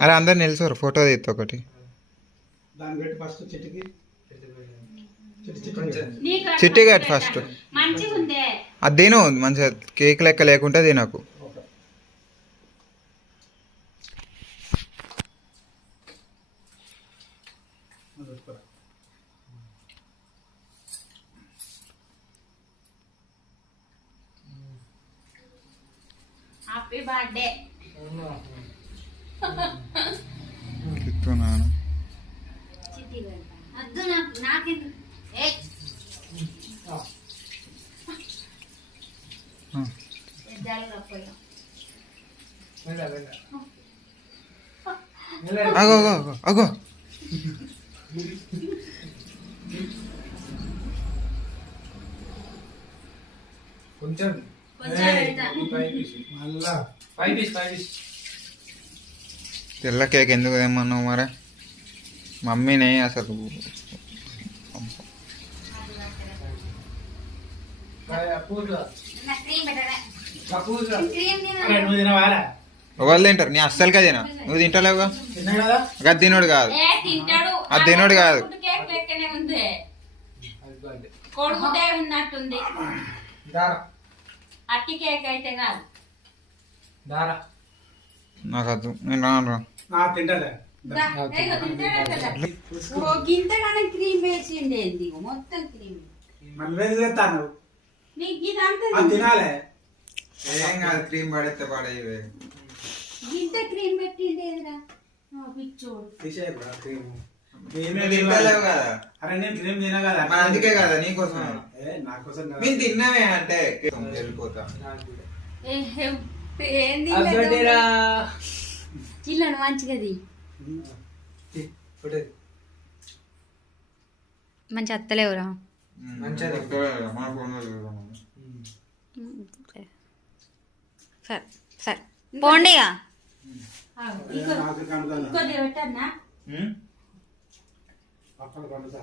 అరే అందరు నిలుచోరు ఫోటో తీస్తా ఒకటి చిట్టి కట్ ఫస్ట్ అది తిను మంచిగా కేక్ లెక్క లేకుంటే తినకు హ్యాపీ బర్త్డే తిప్పున్నాను అద్దు నాకు అగో అగో అగో కొంచెం తెల్ల కేక్ ఎందుకు తెమ్మన్నావు మరి మమ్మీనే అసలు ఎవరు తింటారు నీ అస్సలుగా తిన నువ్వు తింటలేవుగా అది తినోడు కాదు అది తినోడు కాదు కొడుకుతే ఉన్నట్టుంది అట్టి కేక్ అయితే కాదు నాకు వద్దు నేను రాను గింతగానే క్రీమ్ వేసిండే మొత్తం క్రీమ్ తినాలే ఏం కాదు క్రీమ్ పడితే పడేవి గింత క్రీమ్ పెట్టిండేదిరా పిచ్చోడు తింటలేవు కదా అరే నేను క్రీమ్ తినా కదా మరి అందుకే కదా నీకోసం నాకోసం మేము తిన్నామే అంటే వెళ్ళిపోతా ఏంది చిల్లను మంచిగది మంచి అత్తలేవురా సరే సరే పోండి పక్కన పండుతా